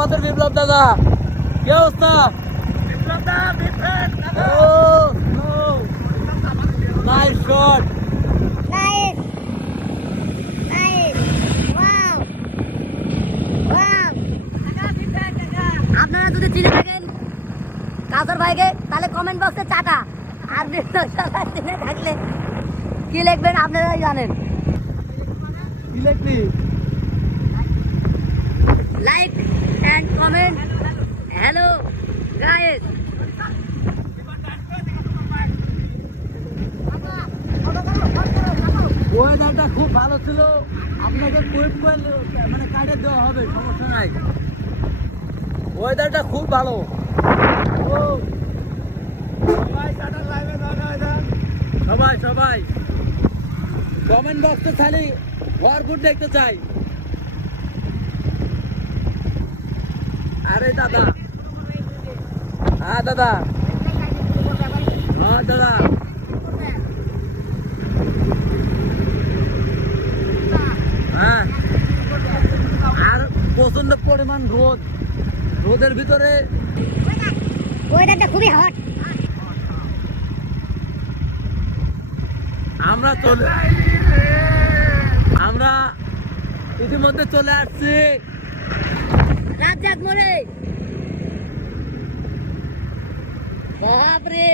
আমাদের বিপ্লব দাদা। কি অবস্থা? Nice shot. আপনারা যদি চিনে থাকেন কাজর ভাইকে তাহলে কমেন্ট বক্সে চাটা, আর চিনে থাকলে কি লিখবেন আপনারাই জানেন। কি লিখলি? Like and comment. Hello guys, ওয়েদারটা খুব ভালো ছিল, আপনাকে কুইট করলে মানে কাটে দেওয়া হবে, সমস্যা নাই। ওয়েদারটা খুব ভালো। সবাই সবাই কমেন্ট বক্সে খালি ভরপুর দেখতে চাই। আরে দাদা, হ্যাঁ দাদা, হ্যাঁ দাদা, হ্যাঁ। আর প্রচন্ড পরিমাণ রোদ, রোদের ভিতরে ওয়েদারটা খুবই হট। আমরা ইতিমধ্যে চলে আসছি রাজ্জাক মোড়ে। বাপরে